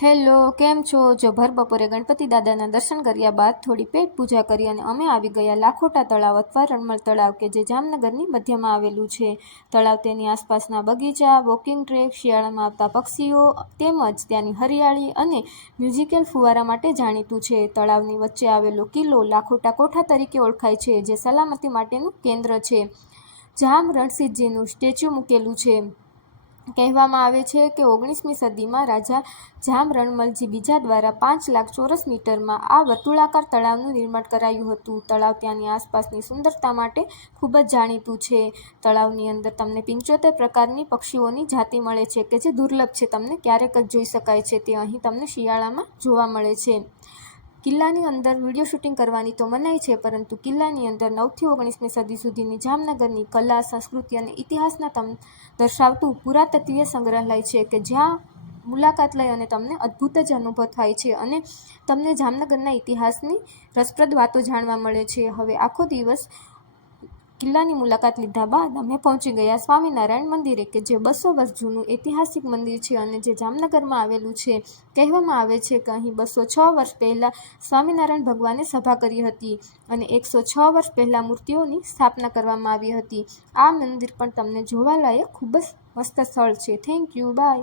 Hello, કેમ છો? જો ભર બપોરે ગણપતિ દાદાના દર્શન કર્યા બાદ થોડી પેટ પૂજા કરી અને અમે આવી ગયા લાખોટા તળાવ અથવા રણમલ તળાવ કે જે જામનગરની મધ્યમાં આવેલું છે. તળાવ, તેની આસપાસના બગીચા, વોકિંગ ટ્રેક, શિયાળામાં આવતા પક્ષીઓ તેમજ ત્યાંની હરિયાળી અને મ્યુઝિકલ ફુવારા માટે જાણીતું છે. તળાવની વચ્ચે આવેલો કિલ્લો લાખોટા કોઠા તરીકે ઓળખાય છે, જે સલામતી માટેનું કેન્દ્ર છે. જામ રણસિદ્ધજીનું સ્ટેચ્યુ મૂકેલું છે. કહેવામાં આવે છે કે 19મી સદીમાં રાજા જામ રણમલજી બીજા દ્વારા 5 લાખ ચોરસ મીટરમાં આ વર્તુળાકાર તળાવનું નિર્માણ કરાયું હતું. તળાવ ત્યાંની આસપાસની સુંદરતા માટે ખૂબ જ જાણીતું છે. તળાવની અંદર તમને 75 પ્રકારની પક્ષીઓની જાતિ મળે છે કે જે દુર્લભ છે, તમને ક્યારેક જ જોઈ શકાય છે. તે અહીં તમને શિયાળામાં જોવા મળે છે. કિલ્લાની અંદર વિડીયો શૂટિંગ કરવાની તો મનાઈ છે, પરંતુ કિલ્લાની અંદર 9થી 19મી સદી સુધીની જામનગરની કલા, સંસ્કૃતિ અને ઇતિહાસના દર્શાવતું પુરાતત્વીય સંગ્રહાલય છે કે જ્યાં મુલાકાત લઈ અને તમને અદ્ભુત જ અનુભવ થાય છે અને તમને જામનગરના ઇતિહાસની રસપ્રદ વાતો જાણવા મળે છે. હવે આખો દિવસ કિલ્લાની મુલાકાત લીધા બાદ અમે પહોંચી ગયા સ્વામિનારાયણ મંદિરે કે જે 200 વર્ષ જૂનું ઐતિહાસિક મંદિર છે અને જે જામનગરમાં આવેલું છે. કહેવામાં આવે છે કે અહીં 206 વર્ષ પહેલાં સ્વામિનારાયણ ભગવાને સભા કરી હતી અને 106 વર્ષ પહેલાં મૂર્તિઓની સ્થાપના કરવામાં આવી હતી. આ મંદિર પણ તમને જોવાલાયક ખૂબ જ મસ્ત સ્થળ છે. Thank you, by.